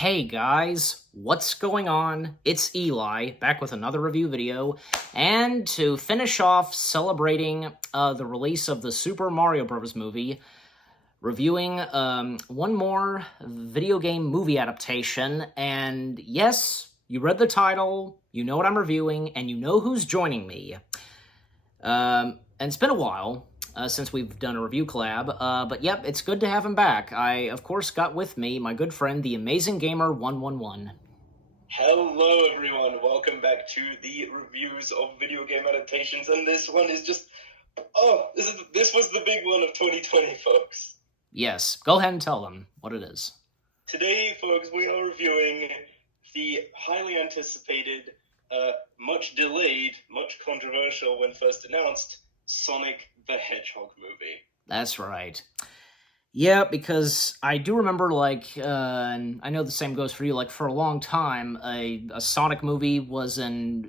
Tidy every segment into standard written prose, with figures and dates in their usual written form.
Hey guys, what's going on? It's Eli, back with another review video, and to finish off celebrating the release of the Super Mario Bros. Movie, reviewing one more video game movie adaptation, and yes, you read the title, you know what I'm reviewing, and you know who's joining me. And it's been a while since we've done a review collab, but yep, it's good to have him back. I, of course, got with me my good friend, the Amazing Gamer 111. Hello everyone, welcome back to the reviews of video game adaptations, and this one is just, this was the big one of 2020, folks. Yes, go ahead and tell them what it is. Today, folks, we are reviewing the highly anticipated, much delayed, much controversial when first announced, Sonic the Hedgehog movie. That's right. Yeah, because I do remember, and I know the same goes for you, for a long time, a Sonic movie was in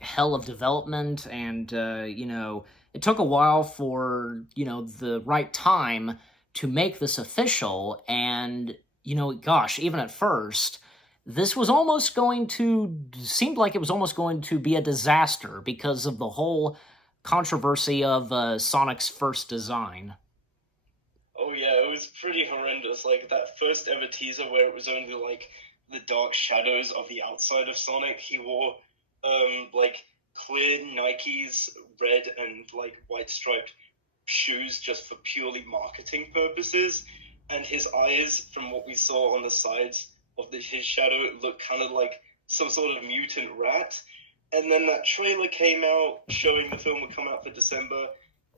hell of development, and, it took a while for, the right time to make this official, and, gosh, even at first, this was seemed like it was almost going to be a disaster because of the whole controversy of Sonic's first design. Oh yeah, it was pretty horrendous. That first ever teaser where it was only the dark shadows of the outside of Sonic. He wore clear Nikes, red and white striped shoes just for purely marketing purposes, and his eyes, from what we saw on the sides of his shadow, it looked kind of like some sort of mutant rat. And then that trailer came out showing the film would come out for December,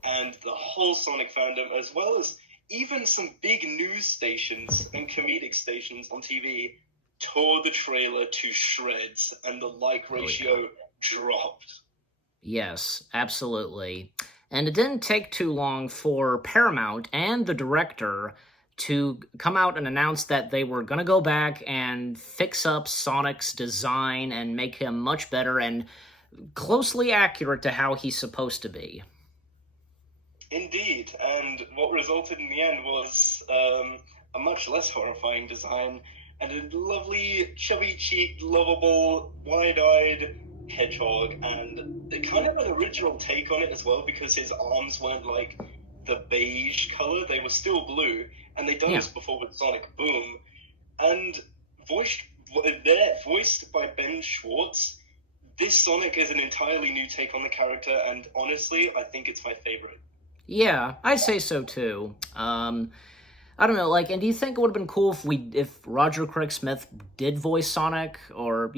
and the whole Sonic fandom, as well as even some big news stations and comedic stations on TV, tore the trailer to shreds, and the like ratio dropped. Yes, absolutely. And it didn't take too long for Paramount and the director to come out and announce that they were going to go back and fix up Sonic's design and make him much better and closely accurate to how he's supposed to be. Indeed, and what resulted in the end was a much less horrifying design and a lovely, chubby-cheeked, lovable, wide-eyed hedgehog, and kind of an original take on it as well, because his arms weren't the beige color, they were still blue, and they'd done this before with Sonic Boom, and voiced by Ben Schwartz. This Sonic is an entirely new take on the character, and honestly, I think it's my favorite. Yeah, I'd say so too. I don't know, and do you think it would have been cool if Roger Craig Smith did voice Sonic, or,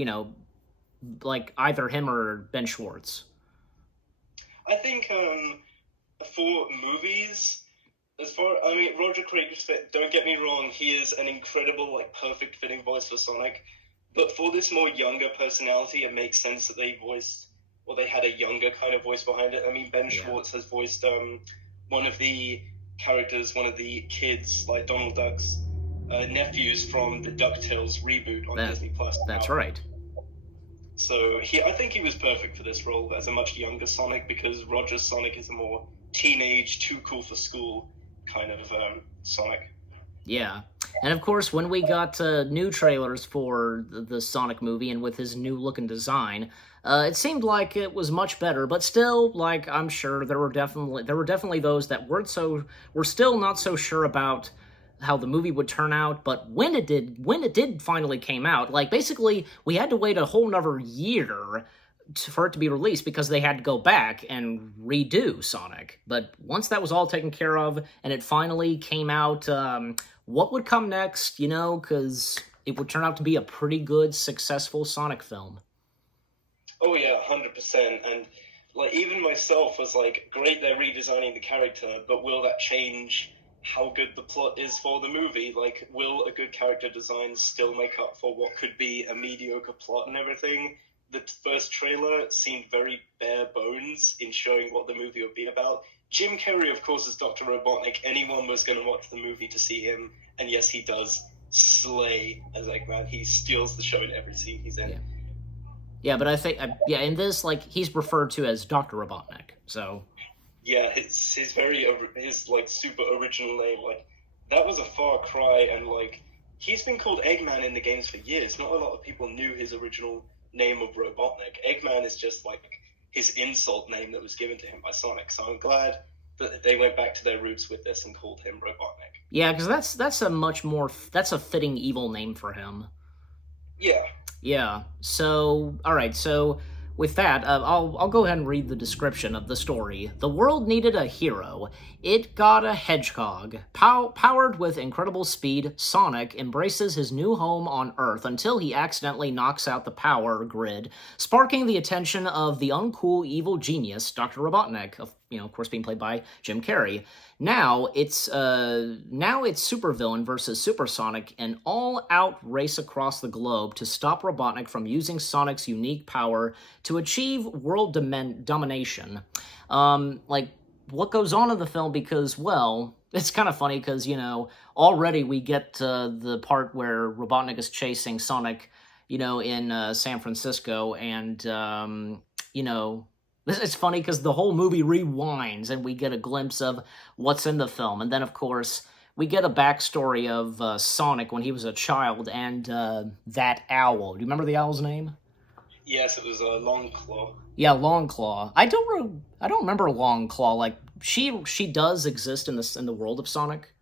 either him or Ben Schwartz? I think, for movies, Roger Craig Smith, don't get me wrong, he is an incredible, perfect fitting voice for Sonic, but for this more younger personality, it makes sense that they had a younger kind of voice behind it. I mean, Ben Schwartz has voiced one of the characters, one of the kids, like Donald Duck's nephews from the DuckTales reboot on Disney Plus. That's right. So I think he was perfect for this role as a much younger Sonic, because Roger's Sonic is a more teenage, too cool for school kind of Sonic. Yeah. And of course, when we got new trailers for the Sonic movie and with his new look and design, it seemed like it was much better. But still, I'm sure there were definitely those that were still not so sure about how the movie would turn out. But when it did finally came out, basically we had to wait a whole nother year for it to be released because they had to go back and redo Sonic. But once that was all taken care of and it finally came out, what would come next, because it would turn out to be a pretty good, successful Sonic film. Oh yeah, 100%. And even myself was great, they're redesigning the character, but will that change how good the plot is for the movie? Will a good character design still make up for what could be a mediocre plot and everything? The first trailer seemed very bare bones in showing what the movie would be about. Jim Carrey, of course, is Dr. Robotnik. Anyone was going to watch the movie to see him, and yes, he does slay as Eggman. He steals the show in every scene he's in. Yeah, but I think, in this, he's referred to as Dr. Robotnik, so... Yeah, his super original name, that was a far cry, and he's been called Eggman in the games for years. Not a lot of people knew his original name of Robotnik. Eggman is just like his insult name that was given to him by Sonic. So I'm glad that they went back to their roots with this and called him Robotnik. Yeah, because that's a much more that's a fitting evil name for him. Yeah. Yeah. So, all right. So, with that, I'll go ahead and read the description of the story. The world needed a hero. It got a hedgehog. Powered with incredible speed, Sonic embraces his new home on Earth until he accidentally knocks out the power grid, sparking the attention of the uncool evil genius, Dr. Robotnik, of course, being played by Jim Carrey. Now it's supervillain versus Supersonic, an all-out race across the globe to stop Robotnik from using Sonic's unique power to achieve world domination. Like what goes on in the film, because, well, it's kind of funny because, already we get the part where Robotnik is chasing Sonic, in San Francisco, and, it's funny because the whole movie rewinds and we get a glimpse of what's in the film. And then, of course, we get a backstory of Sonic when he was a child and that owl. Do you remember the owl's name? Yes, it was a long claw. Yeah, Longclaw. I don't remember Longclaw. Like she does exist in the world of Sonic.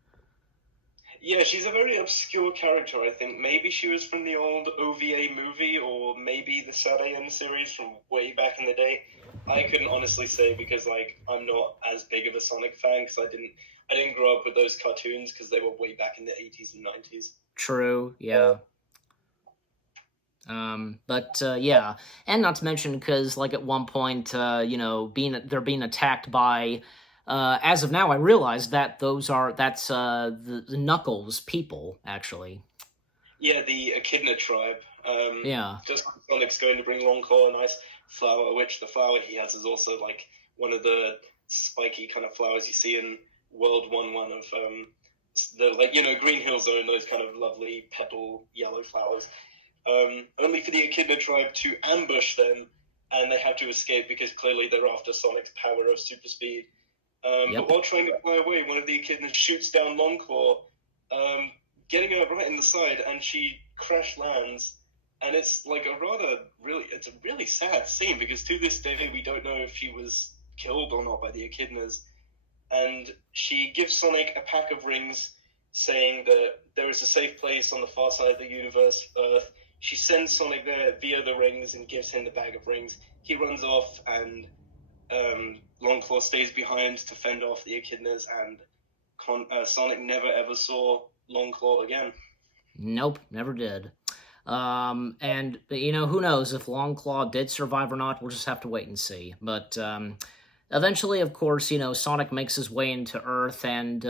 Yeah, she's a very obscure character, I think. Maybe she was from the old OVA movie, or maybe the Saturday series from way back in the day. I couldn't honestly say because, like, I'm not as big of a Sonic fan because I didn't grow up with those cartoons because they were way back in the 80s and 90s. True. Yeah. But yeah, and not to mention because like at one point, they're being attacked by. As of now, I realize that that's the Knuckles people actually. Yeah, the Echidna tribe. Yeah. Just Sonic's going to bring Longclaw a nice flower, which the flower he has is also like one of the spiky kind of flowers you see in World 1-1 of the Green Hill Zone, those kind of lovely petal yellow flowers. Only for the Echidna tribe to ambush them, and they have to escape because clearly they're after Sonic's power of super speed. But Yep. while trying to fly away, one of the Echidnas shoots down Longclaw, getting her right in the side, and she crash lands. And it's like it's a really sad scene because to this day we don't know if she was killed or not by the Echidnas. And she gives Sonic a pack of rings, saying that there is a safe place on the far side of the universe, Earth. She sends Sonic there via the rings and gives him the bag of rings. He runs off, and Longclaw stays behind to fend off the Echidnas, and Sonic never ever saw Longclaw again. Nope, never did. And who knows if Longclaw did survive or not? We'll just have to wait and see. But eventually, of course, Sonic makes his way into Earth, and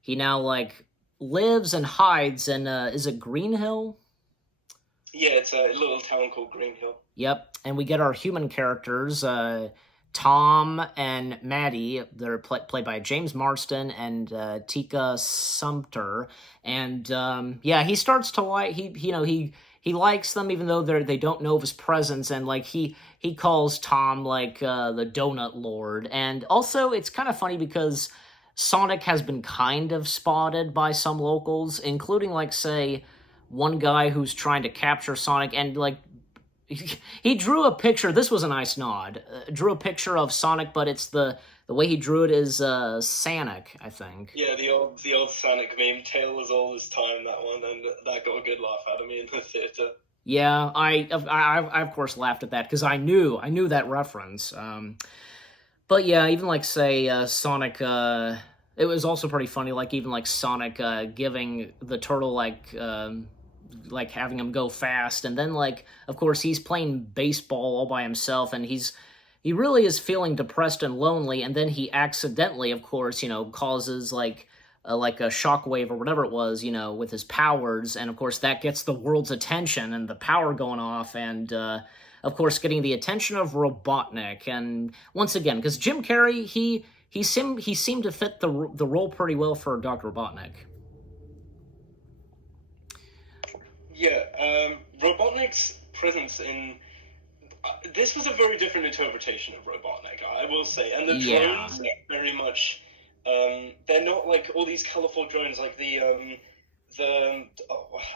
he now like lives and hides in is it Green Hill? Yeah, it's a little town called Green Hill. Yep, and we get our human characters, Tom and Maddie. They're played by James Marsden and Tika Sumpter. And yeah, he starts to like he likes them even though they don't know of his presence. And like he calls Tom like the Donut Lord. And also, it's kind of funny because Sonic has been kind of spotted by some locals, including like say one guy who's trying to capture Sonic and like he drew a picture. This was a nice nod. Drew a picture of Sonic, but it's the way he drew it is Sonic, I think. Yeah, the old Sonic meme, tale as old as time. That one, and that got a good laugh out of me in the theater. Yeah, I of course laughed at that because I knew that reference. But yeah, even like say Sonic. It was also pretty funny. Like even like Sonic giving the turtle like having him go fast, and then like of course he's playing baseball all by himself, and he really is feeling depressed and lonely, and then he accidentally of course causes like a shockwave or whatever it was with his powers, and of course that gets the world's attention and the power going off, and of course getting the attention of Robotnik. And once again, because Jim Carrey he seemed to fit the role pretty well for Dr. Robotnik. Yeah, Robotnik's presence in this was a very different interpretation of Robotnik, I will say. And the Yeah. drones are very much they're not like all these colorful drones like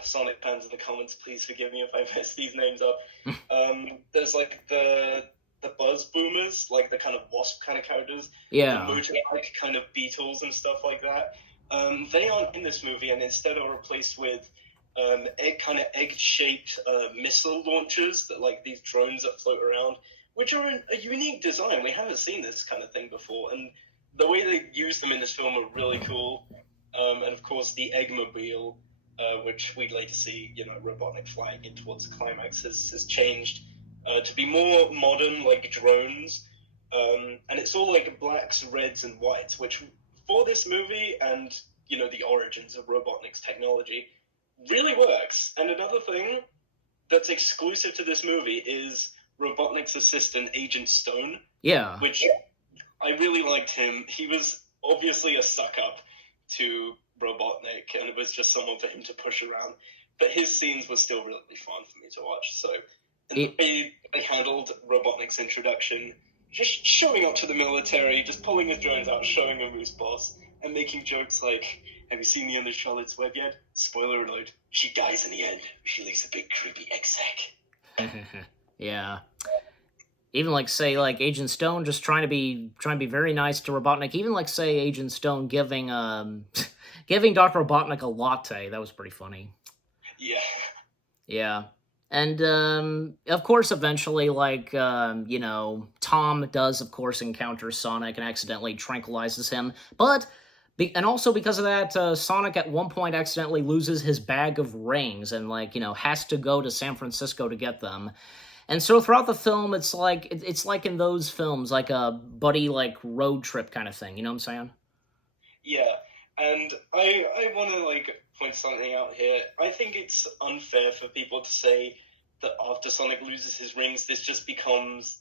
Sonic fans in the comments, please forgive me if I mess these names up. There's like the Buzz Boomers, like the kind of wasp kind of characters, the Yeah. motorbike kind of beetles and stuff like that. They aren't in this movie, and instead are replaced with egg-shaped missile launchers that like these drones that float around, which are a unique design. We haven't seen this kind of thing before, and the way they use them in this film are really cool. And of course, the Eggmobile, which we'd later see, Robotnik flying in towards the climax, has changed to be more modern, like drones. And it's all like blacks, reds, and whites, which for this movie and the origins of Robotnik's technology really works. And another thing that's exclusive to this movie is Robotnik's assistant, Agent Stone, Yeah. which I really liked him. He was obviously a suck up to Robotnik, and it was just someone for him to push around. But his scenes were still really fun for me to watch. So, and the It, way they handled Robotnik's introduction, just showing up to the military, just pulling his drones out, showing him who's boss, and making jokes like, "Have you seen the end of Charlotte's Web yet? Spoiler alert: she dies in the end. She leaves a big creepy egg sack." yeah. Even like say like Agent Stone just trying to be very nice to Robotnik. Even like say Agent Stone giving giving Dr. Robotnik a latte. That was pretty funny. Yeah. Yeah. And of course eventually like Tom does of course encounter Sonic and accidentally tranquilizes him. But and also because of that, Sonic at one point accidentally loses his bag of rings and has to go to San Francisco to get them. And so throughout the film, it's like in those films, like a buddy like road trip kind of thing. You know what I'm saying? Yeah, and I want to like point something out here. I think it's unfair for people to say that after Sonic loses his rings, this just becomes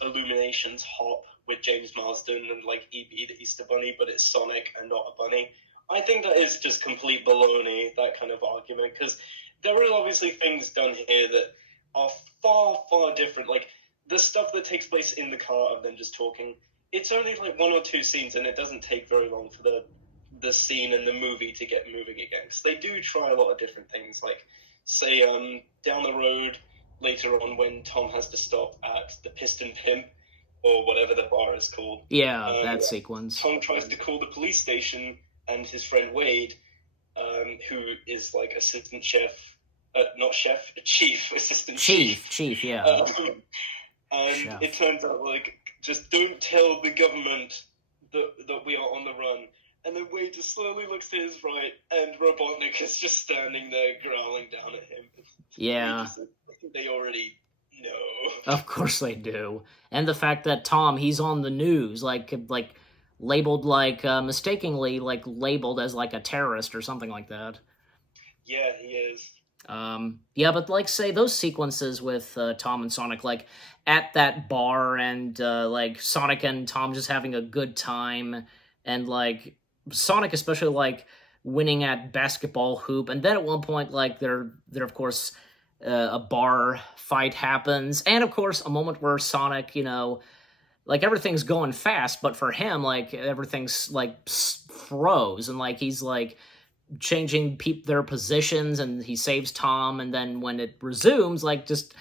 Illumination's Hop with James Marsden and like Eevee the Easter Bunny, but it's Sonic and not a bunny. I think that is just complete baloney, that kind of argument, because there are obviously things done here that are far, far different. Like the stuff that takes place in the car of them just talking, it's only like one or two scenes, and it doesn't take very long for the scene and the movie to get moving again. Because they do try a lot of different things, like say down the road later on when Tom has to stop at the Piston Pimp or whatever the bar is called. Yeah, Um, that sequence. Tom tries to call the police station, and his friend Wade, who is like assistant chef, not chef, chief, assistant chief. Chief, yeah, Um, and it chef. turns out like just don't tell the government that we are on the run. And then Wade just slowly looks to his right, and Robotnik is just standing there growling down at him. Wade Yeah, just says, they already know. of course they do. And the fact that Tom, he's on the news, like labeled like mistakenly like labeled as like a terrorist or something like that. Yeah, he is. Yeah, but like say those sequences with Tom and Sonic, like at that bar, and like Sonic and Tom just having a good time, and like Sonic especially like winning at basketball hoop, and then at one point like there of course a bar fight happens, and of course a moment where Sonic, like everything's going fast, but for him like everything's like froze, and like he's like changing their positions, and he saves Tom, and then when it resumes like just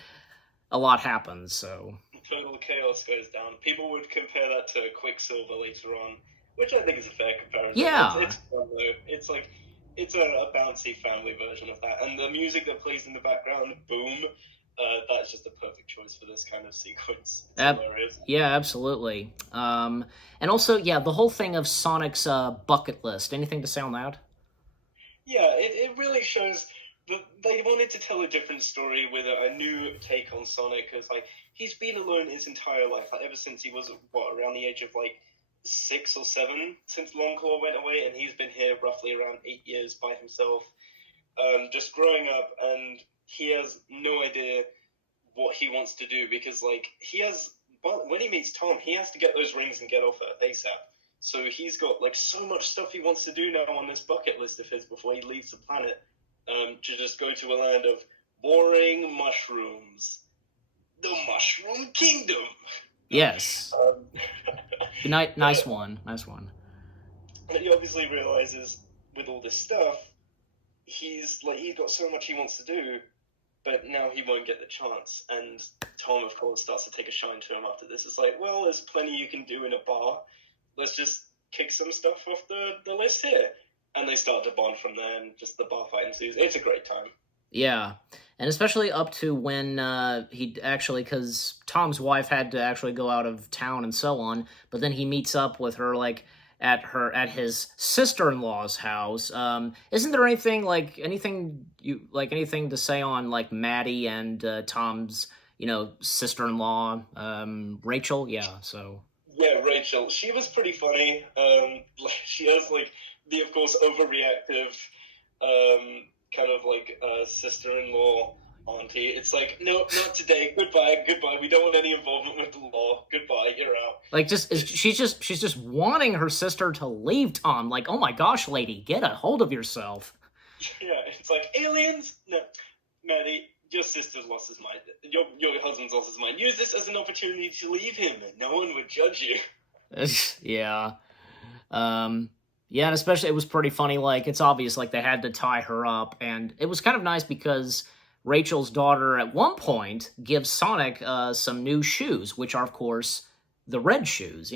a lot happens. So Total chaos goes down. People would compare that to Quicksilver later on, which I think is a fair comparison. It's yeah. it's fun though. It's like it's a bouncy family version of that, and the music that plays in the background, boom, that's just a perfect choice for this kind of sequence. It's Ab- hilarious. yeah, absolutely. And also, yeah, the whole thing of Sonic's bucket list. Anything to say on that? Yeah, it really shows that they wanted to tell a different story with a new take on Sonic, because like he's been alone his entire life, like ever since he was around the age of like 6 or 7, since Longclaw went away, and he's been here roughly around 8 years by himself, just growing up, and he has no idea what he wants to do because like he has. But when he meets Tom, he has to get those rings and get off Earth ASAP. So he's got like so much stuff he wants to do now on this bucket list of his before he leaves the planet, to just go to a land of boring mushrooms, the Mushroom Kingdom. Yes. Um, Nice one. Nice one. but he obviously realizes with all this stuff, he's got so much he wants to do, but now he won't get the chance. And Tom, of course, starts to take a shine to him after this. It's like, well, there's plenty you can do in a bar. Let's just kick some stuff off the list here. And they start to bond from there, and just the bar fight ensues. It's a great time. Yeah, and especially up to when he actually, because Tom's wife had to actually go out of town and so on, but then he meets up with her like at his sister-in-law's house. Isn't there anything like anything to say on like Maddie and Tom's sister-in-law Rachel? Yeah, so Yeah, Rachel. She was pretty funny. She has like the, of course, overreactive, kind of like sister-in-law auntie. It's like, no, not today. Goodbye, goodbye. We don't want any involvement with the law. Goodbye. You're out. like It's she's just wanting her sister to leave Tom. Like, oh my gosh, lady, get a hold of yourself. Yeah. It's like aliens. No, Maddie. Your sister's lost his mind. Your husband's lost his mind. Use this as an opportunity to leave him, and no one would judge you. Yeah. Um, yeah, and especially it was pretty funny. Like it's obvious, like they had to tie her up, and it was kind of nice because Rachel's daughter at one point gives Sonic some new shoes, which are of course the red shoes.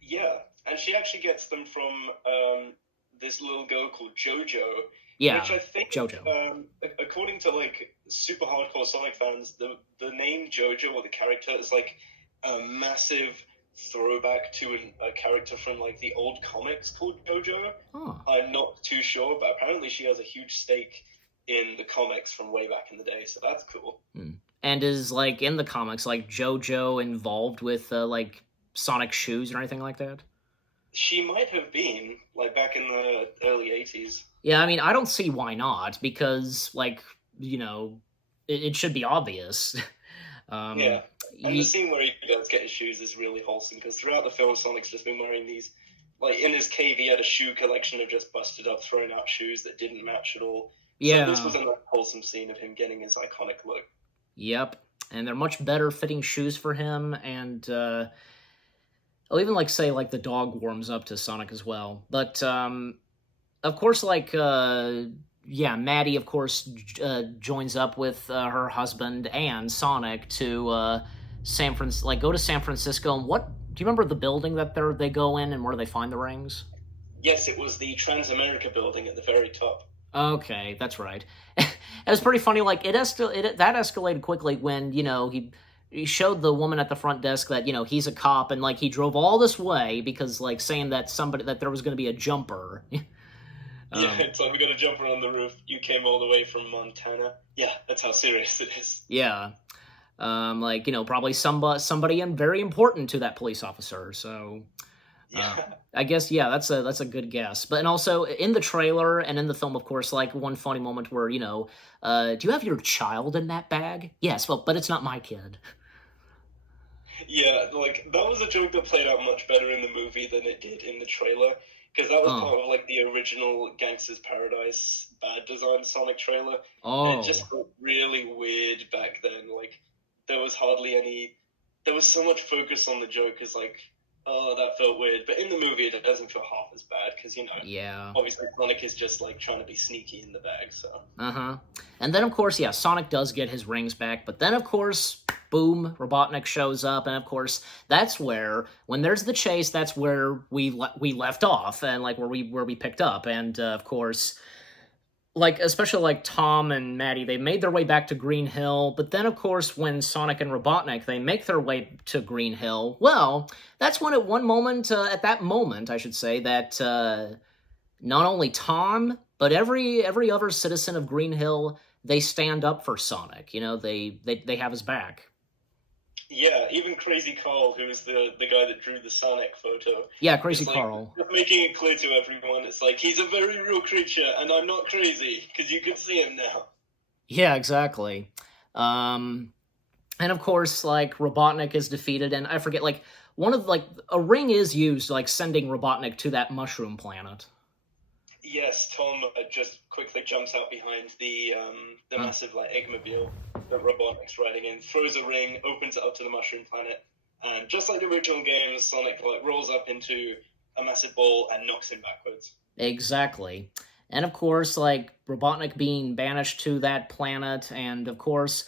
Yeah, and she actually gets them from this little girl called JoJo, which Yeah, I think, JoJo. according to like super hardcore Sonic fans, the name JoJo or the character is like a massive throwback to a character from like the old comics called JoJo. Oh. I'm not too sure, but apparently she has a huge stake in the comics from way back in the day, so that's cool. Hmm. And is like in the comics, like JoJo involved with like Sonic shoes or anything like that? She might have been like back in the early '80s. Yeah, I mean, I don't see why not because, like, it should be obvious. Yeah, um, and the ye- scene where he does get his shoes is really wholesome because throughout the film, Sonic's just been wearing these. Like in his cave, he had a shoe collection of just busted up, thrown out shoes that didn't match at all. So this yeah, was a nice, wholesome scene of him getting his iconic look. yep. And they're much better fitting shoes for him, and I'll even like say like the dog warms up to Sonic as well. But of course, like yeah, Maddie of course joins up with her husband and Sonic to go to San Francisco. And what do you remember the building that they go in and where they find the rings? Yes, it was the Transamerica building at the very top. Okay, that's right. It was pretty funny. Like that escalated quickly when he showed the woman at the front desk that he's a cop and like he drove all this way because like saying that there was going to be a jumper. Yeah, um, it's like we got a jumper on the roof. You came all the way from Montana. Yeah, that's how serious it is. yeah. Like probably somebody very important to that police officer. So uh, Yeah, I guess yeah, that's a good guess. But and also in the trailer and in the film, of course, like one funny moment where do you have your child in that bag? Yes, well, but it's not my kid. yeah, like that was a joke that played out much better in the movie than it did in the trailer, because that was Oh, part of like the original Gangsta's Paradise bad design Sonic trailer, and it just oh, felt really weird back then. Like there was hardly any, there was so much focus on the Joker's like, oh, that felt weird, but in the movie it doesn't feel half as bad because yeah. obviously Sonic is just like trying to be sneaky in the bag, so. Uh-huh. And then of course, yeah, Sonic does get his rings back, but then of course, boom, Robotnik shows up, and of course, that's where when there's the chase, that's where we left off, and like where we picked up, and of course, like especially like Tom and Maddie, they made their way back to Green Hill, but then of course, when Sonic and Robotnik they make their way to Green Hill, well, that's when at that moment, I should say that. Not only Tom, but every other citizen of Green Hill, they stand up for Sonic. They have his back. Yeah, even Crazy Carl, who's the guy that drew the Sonic photo, Yeah, Crazy is like Carl. making it clear to everyone. It's like he's a very real creature, and I'm not crazy because you can see him now. Yeah, exactly. Um, and of course, like Robotnik is defeated, and I forget like one of like a ring is used like sending Robotnik to that mushroom planet. Yes, Tom just quickly jumps out behind the Uh, massive like eggmobile that Robotnik's riding in, throws a ring, opens it up to the mushroom planet, and just like the original games, Sonic like rolls up into a massive ball and knocks him backwards. exactly. And of course, like Robotnik being banished to that planet, and of course,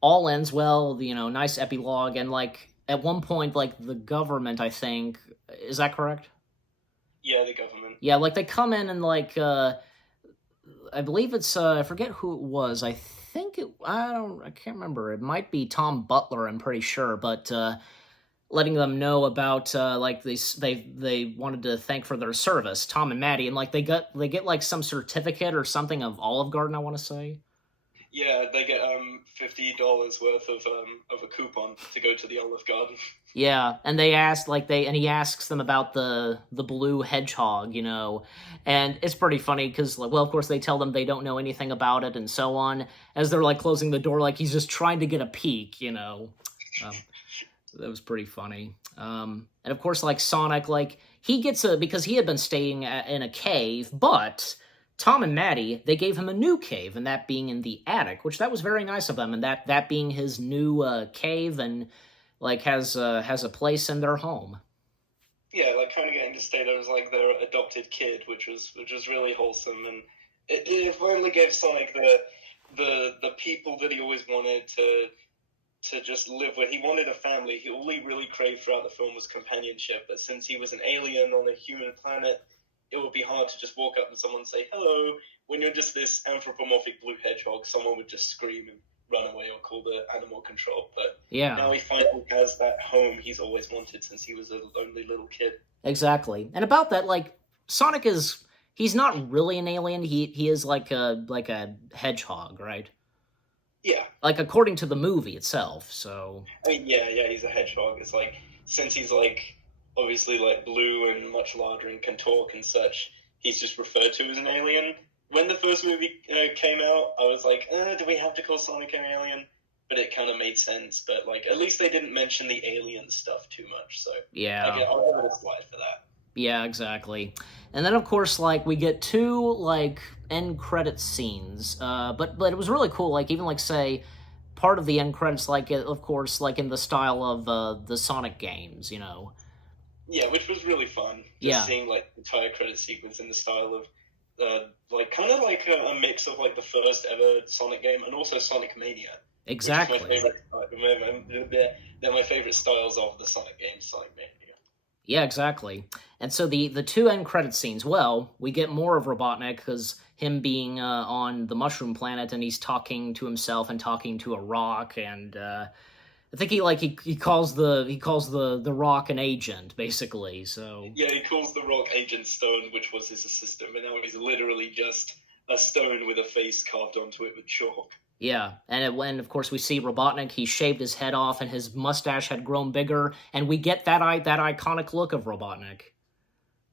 all ends well. Nice epilogue, and like at one point, like the government, I think, is that correct? Yeah, the government. Yeah, like they come in and like I believe it's I forget who it was. I can't remember. It might be Tom Butler, I'm pretty sure, but letting them know about like they wanted to thank for their service, Tom and Maddie, and like they get like some certificate or something of Olive Garden, I want to say. Yeah, they get $50 worth of a coupon to go to the Olive Garden. Yeah, and they asked like they and he asks them about the blue hedgehog, and it's pretty funny because like, well, of course they tell them they don't know anything about it and so on as they're like closing the door, like he's just trying to get a peek. Um, that was pretty funny. And of course, like Sonic, like he gets because he had been staying in a cave, but Tom and Maddie they gave him a new cave, and that being in the attic, which that was very nice of them, and that being his new cave, and like has a place in their home. Yeah, like kind of getting to stay there as like their adopted kid, which was really wholesome, and it finally gave Sonic the people that he always wanted to just live with. He wanted a family. All he really craved throughout the film was companionship. But since he was an alien on a human planet, it would be hard to just walk up to someone and say hello. When you're just this anthropomorphic blue hedgehog, someone would just scream and run away or call the animal control. But now Yeah, he finally has that home he's always wanted since he was a lonely little kid. exactly. And about that, like Sonic he's not really an alien. He is like a hedgehog, right? Yeah, Like according to the movie itself. So I mean, yeah, he's a hedgehog. It's like since he's like obviously like blue and much larger and can talk and such, he's just referred to as an alien. When the first movie came out, I was like, do we have to call Sonic an alien? But it kind of made sense. But like, at least they didn't mention the alien stuff too much, so yeah. I'll give it a slide for that. Yeah, exactly. And then of course like we get two like end credit scenes. But it was really cool, like even like say part of the end credits like of course like in the style of the Sonic games. Yeah, which was really fun. Just Yeah, seeing like the entire credit sequence in the style of like kind of like a mix of like the first ever Sonic game and also Sonic Mania, which is my exactly. favorite. They're my favorite styles of the Sonic games, Sonic Mania. Yeah, exactly. And so the two end credit scenes, well, we get more of Robotnik because him being on the Mushroom Planet and he's talking to himself and talking to a rock, and I think he calls the rock an agent basically. So Yeah, he calls the Rock Agent Stone, which was his assistant, but now he's literally just a stone with a face carved onto it with chalk. yeah, and when of course we see Robotnik, he shaved his head off and his mustache had grown bigger, and we get that iconic look of Robotnik.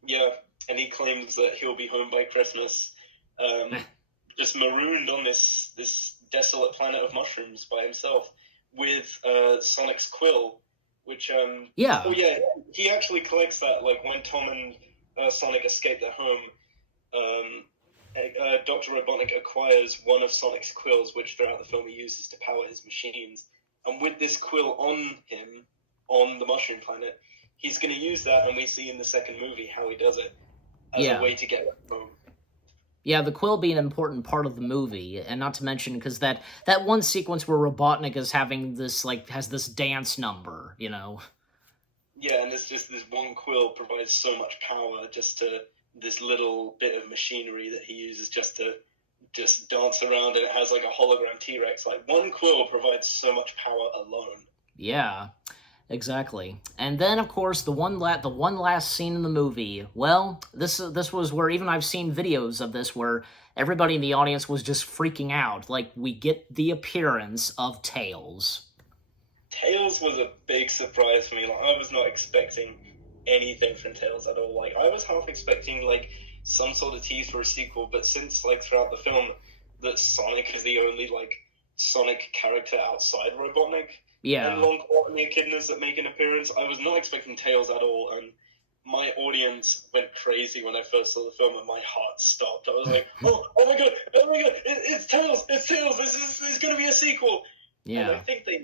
Yeah, and he claims that he'll be home by Christmas, um, just marooned on this desolate planet of mushrooms by himself with Sonic's quill, which oh Yeah, yeah, he actually collects that like when Tom and Sonic escape their home. Um, Dr. Robotnik acquires one of Sonic's quills, which throughout the film he uses to power his machines. And with this quill on him, on the Mushroom Planet, he's going to use that, and we see in the second movie how he does it as a yeah. way to get home. Yeah, the quill being an important part of the movie, and not to mention because that one sequence where Robotnik is having this like has this dance number. Yeah, and this one quill provides so much power just to this little bit of machinery that he uses just to just dance around, and it has like a hologram T Rex. Like one quill provides so much power alone. Yeah, exactly. And then of course the one last scene in the movie. Well, this was where even I've seen videos of this where everybody in the audience was just freaking out. Like we get the appearance of Tails. Tails was a big surprise for me. Like I was not expecting anything from Tails at all. Like I was half expecting like some sort of tease for a sequel, but since like throughout the film that Sonic is the only like Sonic character outside Robotnik and Yeah. Longclaw and the Echidnas that make an appearance, I was not expecting Tails at all, and my audience went crazy when I first saw the film, and my heart stopped. I was like, oh my god, it's Tails, it's Tails, this is going to be a sequel. And I Yeah. think they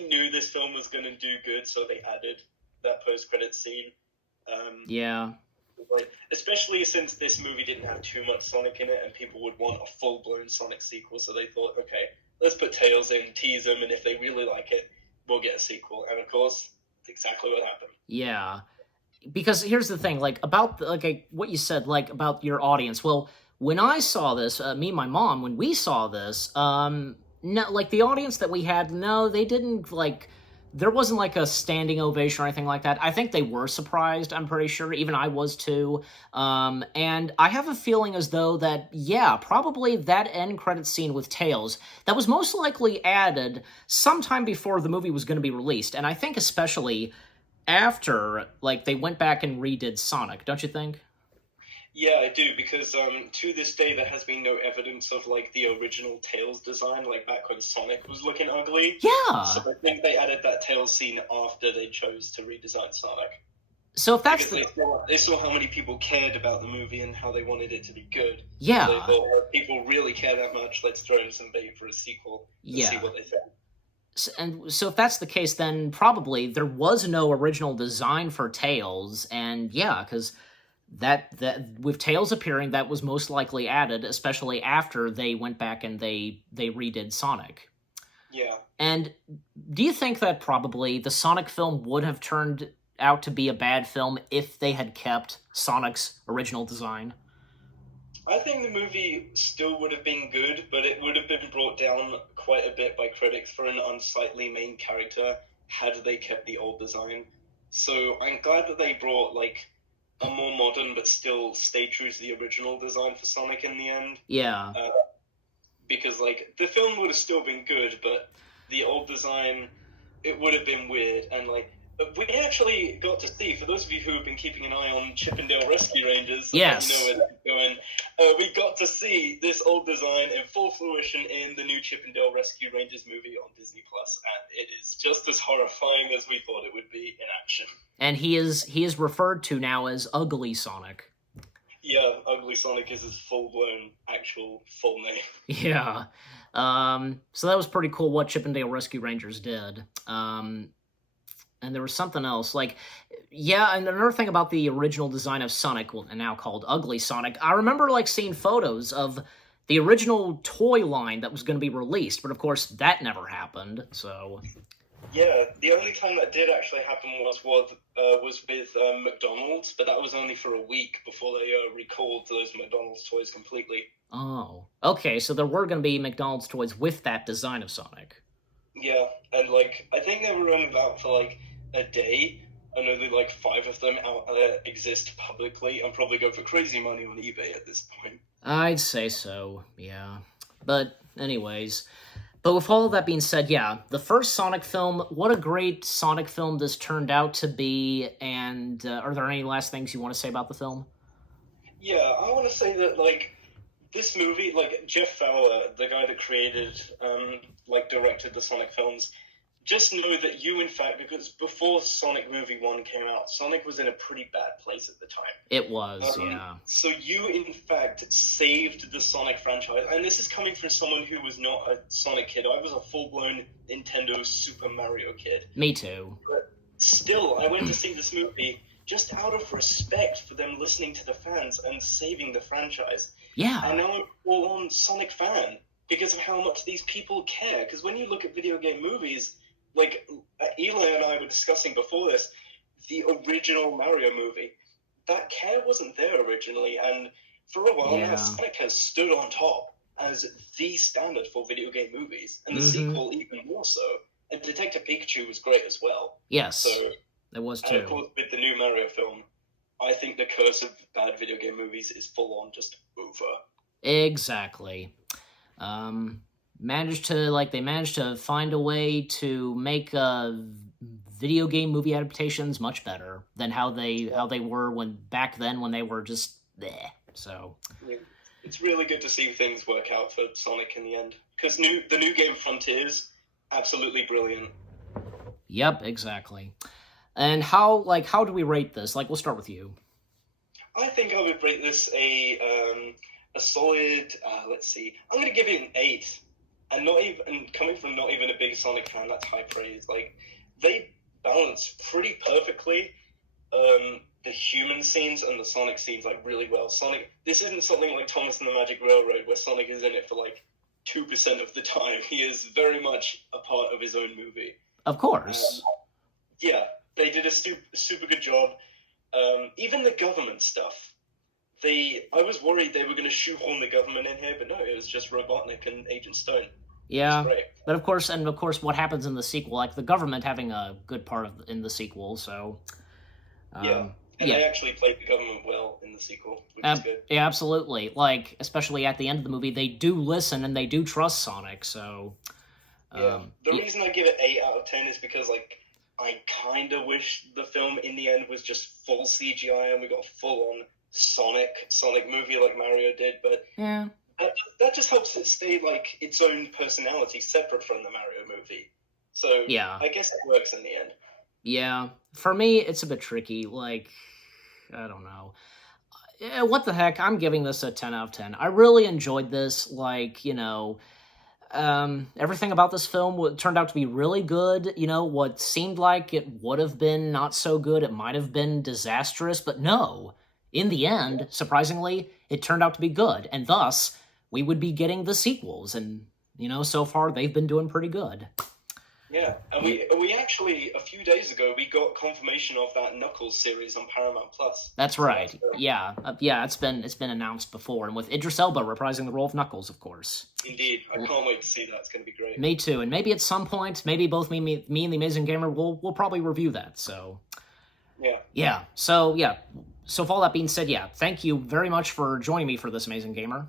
knew this film was going to do good, so they added that post credit scene. Um, Yeah. Like, especially since this movie didn't have too much Sonic in it, and people would want a full-blown Sonic sequel, so they thought, okay, let's put Tails in, tease them, and if they really like it, we'll get a sequel. And of course, that's exactly what happened. Yeah, because here's the thing, like about what you said, like about your audience. Well, when I saw this, me and my mom, when we saw this, no, like the audience that we had, no, they didn't like. There wasn't like a standing ovation or anything like that. I think they were surprised. I'm pretty sure. Even I was too. And I have a feeling as though that, yeah, probably that end credit scene with Tails that was most likely added sometime before the movie was going to be released, and I think especially after like they went back and redid Sonic, don't you think? Yeah, I do, because to this day there has been no evidence of like the original Tails design, like back when Sonic was looking ugly. So Yeah. I think they added that Tails scene after they chose to redesign Sonic. So if that's Because the they saw how many people cared about the movie and how they wanted it to be good. So they yeah, thought, well, if people really care that much, let's throw in some bait for a sequel and see yeah. what they think. And so if that's the case, then probably there was no original design for Tails, and yeah, because that with Tails appearing, that was most likely added, especially after they went back and they redid Sonic. Yeah. And do you think that probably the Sonic film would have turned out to be a bad film if they had kept Sonic's original design? I think the movie still would have been good, but it would have been brought down quite a bit by critics for an unsightly main character had they kept the old design. So I'm glad that they brought like a more modern but still stay true to the original design for Sonic in the end. Yeah. Uh, because like the film would have still been good, but the old design it would have been weird. And like we actually got to see, for those of you who have been keeping an eye on Chippendale Rescue Rangers, so that you know Yes. where that's going, we got to see this old design in full fruition in the new Chippendale Rescue Rangers movie on Disney Plus, and it is just as horrifying as we thought it would be in action. And he is referred to now as Ugly Sonic. Yeah, Ugly Sonic is his full-blown actual full name. Yeah. So that was pretty cool what Chippendale Rescue Rangers did. And there was something else. Like, yeah, and another thing about the original design of Sonic, well, and now called Ugly Sonic, I remember, like, seeing photos of the original toy line that was going to be released, but of course, that never happened, so... Yeah, the only time that did actually happen was with McDonald's, but that was only for a week before they recalled those McDonald's toys completely. Oh. Okay, so there were going to be McDonald's toys with that design of Sonic. Yeah, and like I think they were running about for like a day, and only like 5 of them out there exist publicly, and probably go for crazy money on eBay at this point. I'd say so, yeah. But, anyways... But with all of that being said, yeah, the first Sonic film, what a great Sonic film this turned out to be, and are there any last things you want to say about the film? Yeah, I want to say that like this movie, like Jeff Fowler, the guy that created, like directed the Sonic films, just know that you, in fact, because before Sonic Movie 1 came out, Sonic was in a pretty bad place at the time. It was, yeah. So you, in fact, saved the Sonic franchise. And this is coming from someone who was not a Sonic kid. I was a full-blown Nintendo Super Mario kid. Me too. But still, I went to see this movie just out of respect for them listening to the fans and saving the franchise. Yeah. And now I'm a full-on Sonic fan because of how much these people care. Because when you look at video game movies... Like Eli and I were discussing before this, the original Mario movie, that care wasn't there originally, and for a while now, Sonic has stood on top as the standard for video game movies, and the sequel even more so. And Detective Pikachu was great as well. Yes, so it was too. And of course, with the new Mario film, I think the curse of bad video game movies is full on just over. Exactly. They managed to find a way to make video game movie adaptations much better than how they were back then when they were just bleh. So it's really good to see things work out for Sonic in the end, because the new game Frontiers, absolutely brilliant. Yep, exactly. And how do we rate this? Like, we'll start with you. I think I would rate this a solid. Let's see. I'm going to give it an 8. And coming from not even a big Sonic fan, that's high praise. Like, they balance pretty perfectly the human scenes and the Sonic scenes like really well. Sonic, this isn't something like Thomas and the Magic Railroad where Sonic is in it for like 2% of the time. He is very much a part of his own movie. Of course. Yeah, they did a super good job. Even the government stuff. I was worried they were going to shoehorn the government in here, but no, it was just Robotnik and Agent Stone. Yeah, but of course, what happens in the sequel, like the government having a good part in the sequel, so yeah, and they actually played the government well in the sequel, which is good. Yeah, absolutely. Like, especially at the end of the movie, they do listen and they do trust Sonic. So the reason I give it 8 out of 10 is because like I kind of wish the film in the end was just full CGI and we got a full-on Sonic movie like Mario did, but yeah. That just helps it stay like its own personality, separate from the Mario movie. So yeah, I guess it works in the end. Yeah, for me, it's a bit tricky. Like, I don't know. What the heck? I'm giving this a 10 out of 10. I really enjoyed this. Like, everything about this film turned out to be really good. What seemed like it would have been not so good, it might have been disastrous, but no. In the end, surprisingly, it turned out to be good, and thus, we would be getting the sequels, and, so far, they've been doing pretty good. Yeah, and we actually, a few days ago, we got confirmation of that Knuckles series on Paramount Plus. That's right. Yeah, it's been announced before, and with Idris Elba reprising the role of Knuckles, of course. Indeed, I can't wait to see that. It's going to be great. Me too, and maybe at some point, maybe both me and the Amazing Gamer will probably review that. So. Yeah. So So with all that being said, thank you very much for joining me for this, Amazing Gamer.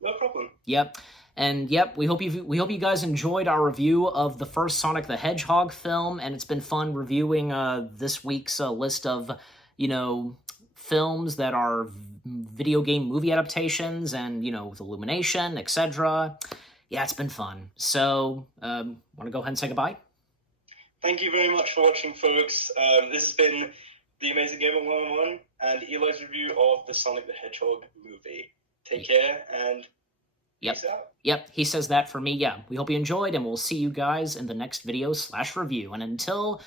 No problem. Yep. And we hope you guys enjoyed our review of the first Sonic the Hedgehog film, and it's been fun reviewing this week's list of, films that are video game movie adaptations and, with Illumination, etc. Yeah, it's been fun. So, want to go ahead and say goodbye? Thank you very much for watching, folks. This has been The Amazing Gamer 101 and Eli's review of the Sonic the Hedgehog movie. Take care and peace out. Yep, he says that for me. Yeah, we hope you enjoyed, and we'll see you guys in the next video / review. And until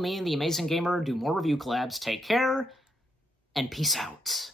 me and the Amazing Gamer do more review collabs, take care and peace out.